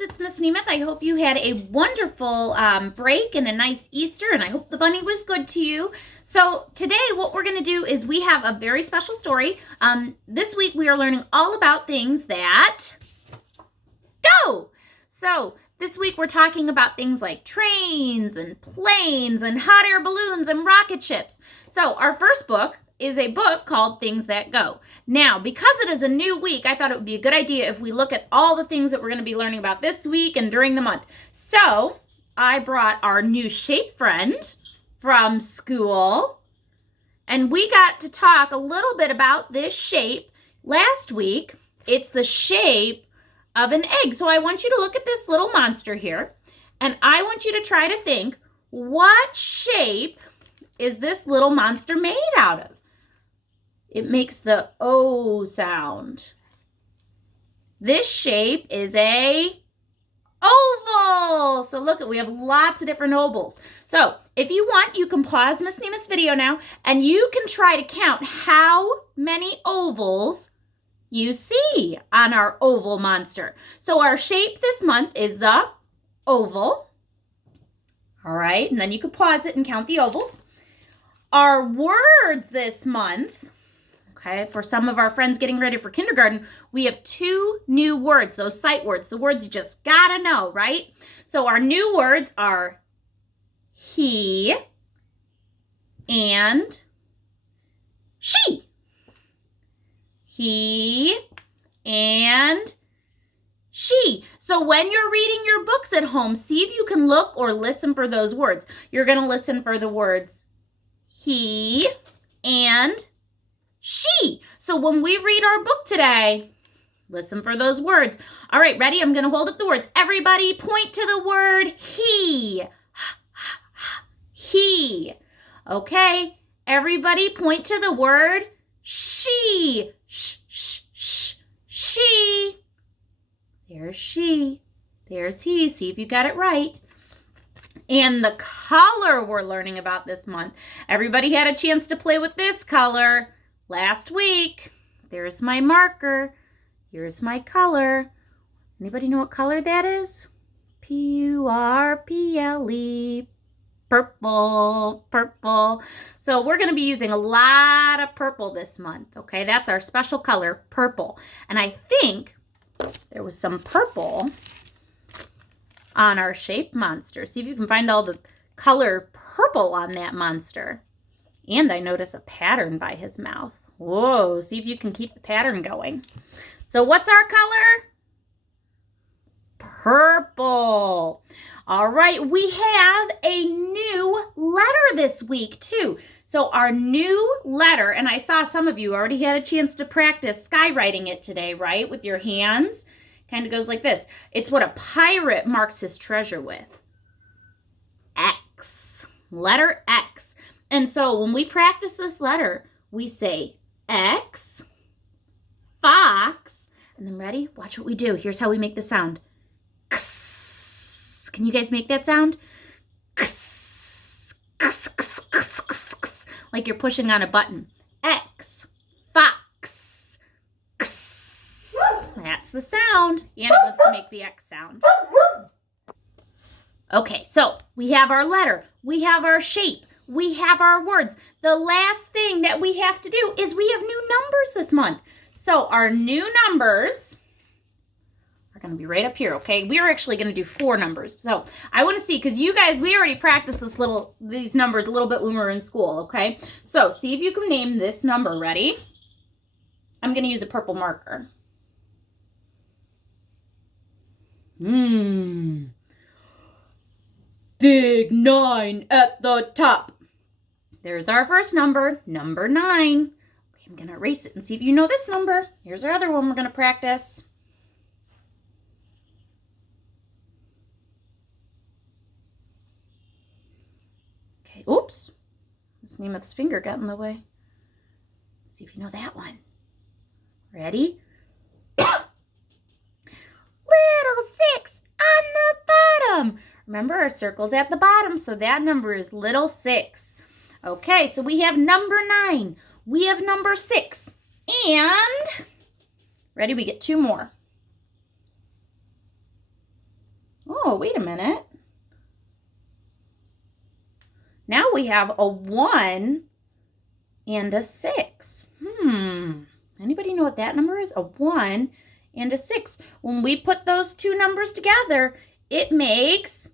kids, it's Miss Nemeth. I hope you had a wonderful break and a nice Easter, and I hope the bunny was good to you. So today what we're going to do is we have a very special story. This week we are learning all about things that go. So this week we're talking about things like trains and planes and hot air balloons and rocket ships. So our first book is a book called Things That Go. Now, because it is a new week, I thought it would be a good idea if we look at all the things that we're going to be learning about this week and during the month. So I brought our new shape friend from school, and we got to talk a little bit about this shape last week. It's the shape of an egg. So I want you to look at this little monster here, and I want you to try to think, what shape is this little monster made out of? It makes the O sound. This shape is a oval. So look, we have lots of different ovals. So if you want, you can pause Miss Nemeth's video now, and you can try to count how many ovals you see on our oval monster. So our shape this month is the oval. All right, and then you can pause it and count the ovals. Our words this month, okay, for some of our friends getting ready for kindergarten, we have 2 new words, those sight words, the words you just gotta know, right? So our new words are he and she. He and she. So when you're reading your books at home, see if you can look or listen for those words. You're going to listen for the words he and she. So when we read our book today, listen for those words. All right, ready? I'm going to hold up the words. Everybody point to the word he. He. Okay, everybody point to the word she. She. There's she. There's he. See if you got it right. And the color we're learning about this month. Everybody had a chance to play with this color last week. There's my marker. Here's my color. Anybody know what color that is? Purple. Purple. So we're going to be using a lot of purple this month, okay? That's our special color, purple. And I think there was some purple on our shape monster. See if you can find all the color purple on that monster. And I notice a pattern by his mouth. Whoa, see if you can keep the pattern going. So what's our color? Purple. All right, we have a new letter this week too. So our new letter, and I saw some of you already had a chance to practice skywriting it today, right? With your hands. Kind of goes like this. It's what a pirate marks his treasure with. X. Letter X. And so when we practice this letter, we say X, fox, and then ready? Watch what we do. Here's how we make the sound. Can you guys make that sound? Like you're pushing on a button. X, fox. That's the sound. Anna wants to make the X sound. Okay, so we have our letter. We have our shape. We have our words. The last thing that we have to do is we have new numbers this month. So our new numbers are going to be right up here, okay? We are actually going to do 4 numbers. So I want to see, because you guys, we already practiced these numbers a little bit when we were in school, okay? So see if you can name this number. Ready? I'm going to use a purple marker. Big 9 at the top. There's our first number, number 9. Okay, I'm going to erase it and see if you know this number. Here's our other one we're going to practice. Okay, oops. Miss Nemeth's finger got in the way. Let's see if you know that one. Ready? Little 6 on the bottom. Remember, our circle's at the bottom, so that number is little 6. Okay, so we have number 9. We have number 6. And, ready, we get 2 more. Oh, wait a minute. Now we have a 1 and a 6. Anybody know what that number is? A 1 and a 6. When we put those two numbers together, it makes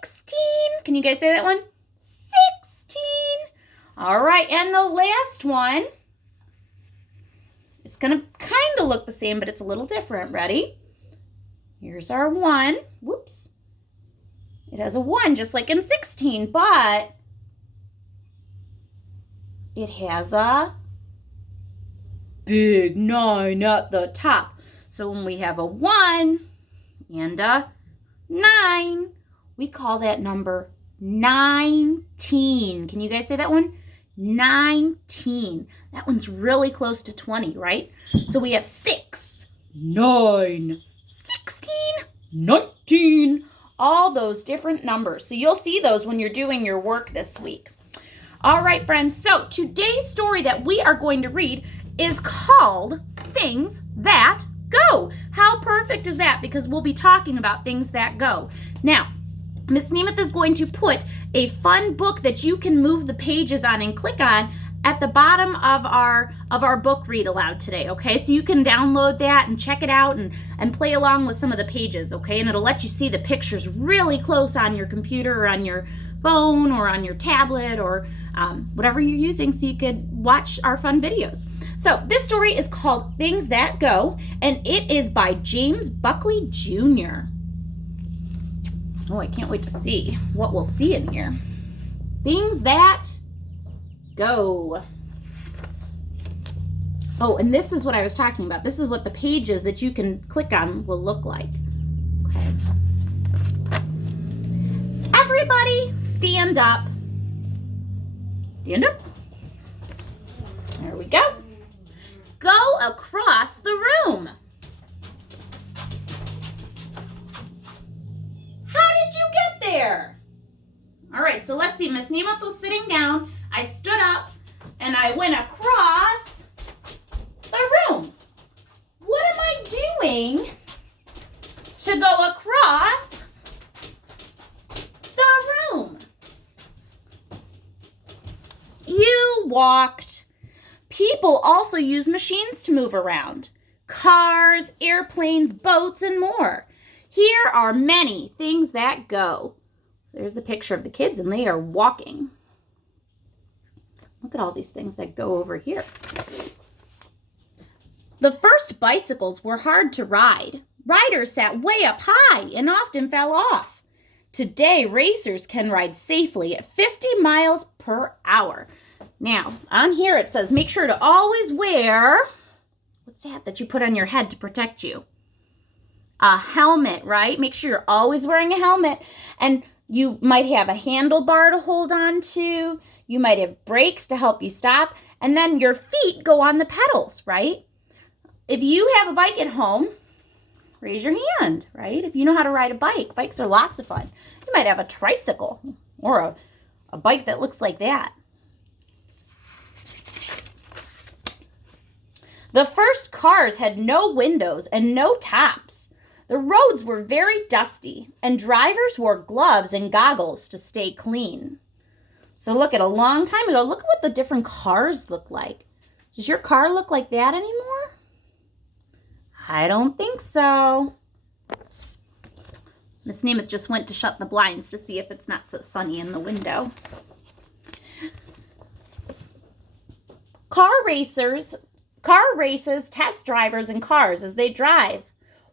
16. Can you guys say that one? 16. All right, and the last one, it's going to kind of look the same, but it's a little different. Ready? Here's our 1. Whoops. It has a 1 just like in 16, but it has a big 9 at the top. So when we have a 1 and a 9, we call that number 19. Can you guys say that one? 19. That one's really close to 20, right? So we have 6, 9, 16, 19. All those different numbers. So you'll see those when you're doing your work this week. All right, friends. So today's story that we are going to read is called Things That Go. How perfect is that? Because we'll be talking about things that go. Now, Miss Nemeth is going to put a fun book that you can move the pages on and click on at the bottom of our book read aloud today, okay? So you can download that and check it out and play along with some of the pages, okay? And it'll let you see the pictures really close on your computer or on your phone or on your tablet or whatever you're using so you could watch our fun videos. So this story is called Things That Go, and it is by James Buckley Jr. Oh, I can't wait to see what we'll see in here. Things That Go. Oh, and this is what I was talking about. This is what the pages that you can click on will look like. Okay. Everybody stand up. Stand up. There we go. Go across the room. How did you get there? All right, so let's see. Miss Nemeth was sitting down. I stood up and I went across the room. What am I doing to go across the room? You walked. People also use machines to move around. Cars, airplanes, boats, and more. Here are many things that go. There's the picture of the kids, and they are walking. Look at all these things that go over here. The first bicycles were hard to ride. Riders sat way up high and often fell off. Today, racers can ride safely at 50 miles per hour. Now, on here it says make sure to always wear, what's that you put on your head to protect you? A helmet, right? Make sure you're always wearing a helmet. And you might have a handlebar to hold on to. You might have brakes to help you stop. And then your feet go on the pedals, right? If you have a bike at home, raise your hand, right? If you know how to ride a bike, bikes are lots of fun. You might have a tricycle or a bike that looks like that. The first cars had no windows and no tops. The roads were very dusty, and drivers wore gloves and goggles to stay clean. So look, at a long time ago, look at what the different cars look like. Does your car look like that anymore? I don't think so. Miss Nemeth just went to shut the blinds to see if it's not so sunny in the window. Car races test drivers and cars as they drive.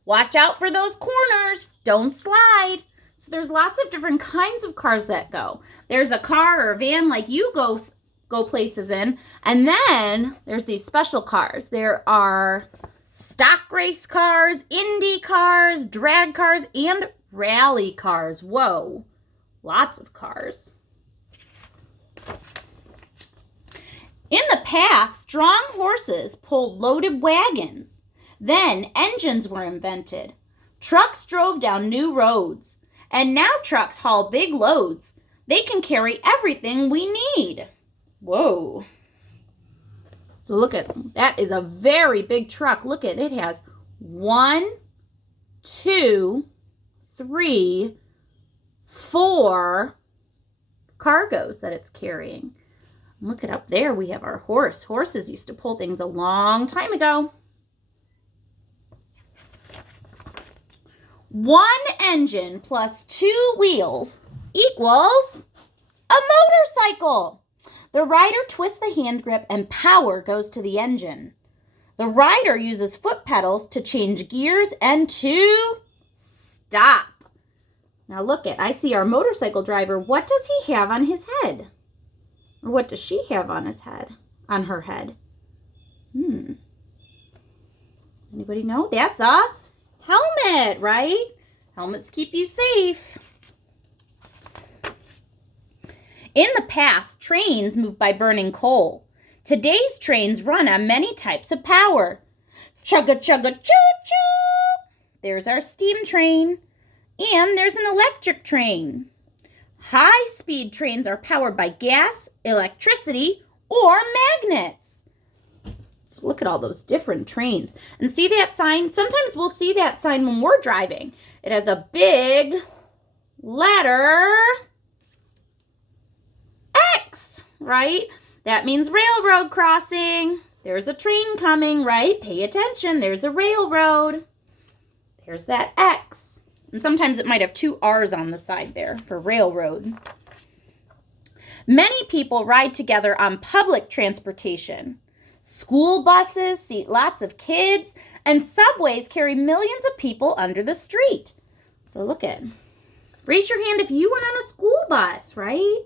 Watch out for those corners. Don't slide. So there's lots of different kinds of cars that go. There's a car or a van like you go places in. And then there's these special cars. There are stock race cars, Indy cars, drag cars, and rally cars. Whoa, lots of cars. In the past, strong horses pulled loaded wagons. Then engines were invented. Trucks drove down new roads. And now trucks haul big loads. They can carry everything we need. Whoa. So look at, that is a very big truck. Look at it. It has 1, 2, 3, 4 cargoes that it's carrying. Look at up there, we have our horse. Horses used to pull things a long time ago. 1 engine plus 2 wheels equals a motorcycle. The rider twists the hand grip and power goes to the engine. The rider uses foot pedals to change gears and to stop. Now look at, I see our motorcycle driver. What does he have on his head? Or what does she have on his head? On her head? Anybody know? That's a helmet, right? Helmets keep you safe. In the past, trains moved by burning coal. Today's trains run on many types of power. Chugga chugga choo choo. There's our steam train. And there's an electric train. High-speed trains are powered by gas, electricity, or magnets. So look at all those different trains. And see that sign? Sometimes we'll see that sign when we're driving. It has a big letter X, right? That means railroad crossing. There's a train coming, right? Pay attention. There's a railroad. There's that X. And sometimes it might have 2 R's on the side there for railroad. Many people ride together on public transportation. School buses seat lots of kids, and subways carry millions of people under the street. So look at, raise your hand if you went on a school bus, right?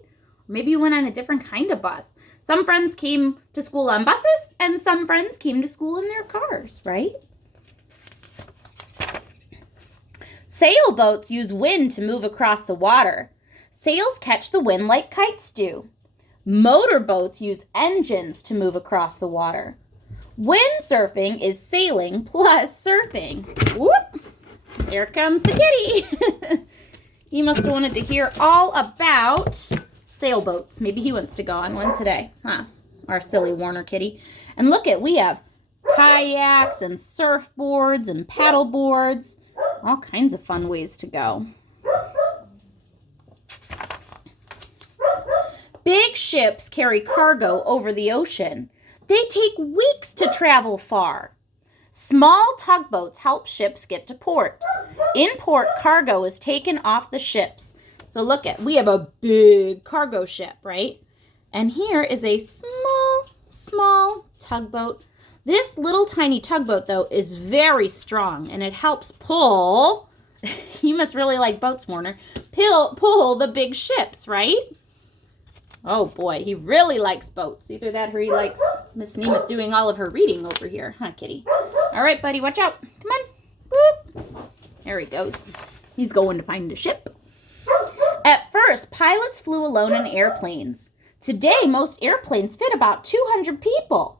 Maybe you went on a different kind of bus. Some friends came to school on buses, and some friends came to school in their cars, right? Sailboats use wind to move across the water. Sails catch the wind like kites do. Motorboats use engines to move across the water. Windsurfing is sailing plus surfing. Whoop! There comes the kitty. He must have wanted to hear all about sailboats. Maybe he wants to go on one today. Huh? Our silly Warner kitty. And look at, we have kayaks and surfboards and paddle boards. All kinds of fun ways to go. Big ships carry cargo over the ocean. They take weeks to travel far. Small tugboats help ships get to port. In port, cargo is taken off the ships. So look at, we have a big cargo ship, right? And here is a small tugboat. This little tiny tugboat, though, is very strong, and it helps pull, you must really like boats, Warner, pull the big ships, right? Oh, boy, he really likes boats. Either that or he likes Miss Nemeth doing all of her reading over here. Huh, kitty? All right, buddy, watch out. Come on. Boop. There he goes. He's going to find a ship. At first, pilots flew alone in airplanes. Today, most airplanes fit about 200 people.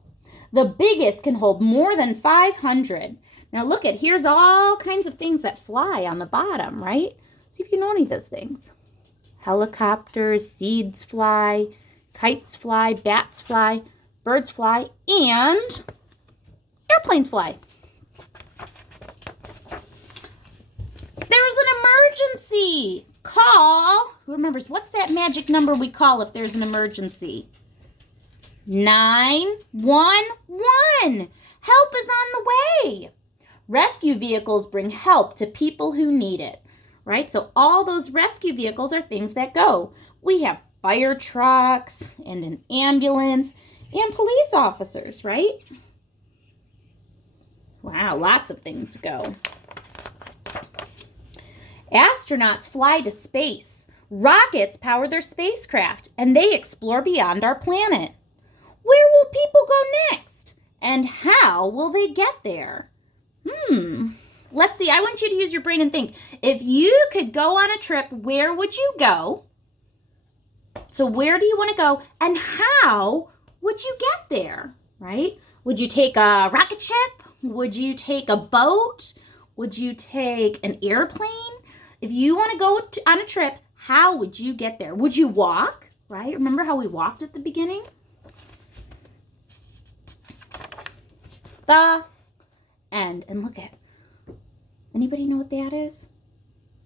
The biggest can hold more than 500. Now look at, here's all kinds of things that fly on the bottom, right? See if you know any of those things. Helicopters, seeds fly, kites fly, bats fly, birds fly, and airplanes fly. There's an emergency. Call, who remembers, what's that magic number we call if there's an emergency? 911. Help is on the way. Rescue vehicles bring help to people who need it, right? So all those rescue vehicles are things that go. We have fire trucks and an ambulance and police officers, right? Wow, lots of things go. Astronauts fly to space. Rockets power their spacecraft, and they explore beyond our planet. Where will people go next? And how will they get there? Let's see. I want you to use your brain and think. If you could go on a trip, where would you go? So where do you want to go? And how would you get there? Right? Would you take a rocket ship? Would you take a boat? Would you take an airplane? If you want to go on a trip, how would you get there? Would you walk? Right? Remember how we walked at the beginning? The end. And look at, anybody know what that is?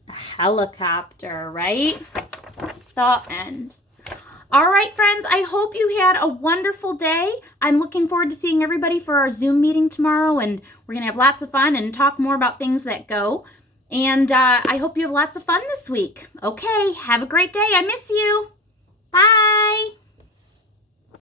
A helicopter, right? The end. All right, friends, I hope you had a wonderful day. I'm looking forward to seeing everybody for our Zoom meeting tomorrow, and we're going to have lots of fun and talk more about things that go. And I hope you have lots of fun this week. Okay, have a great day. I miss you. Bye.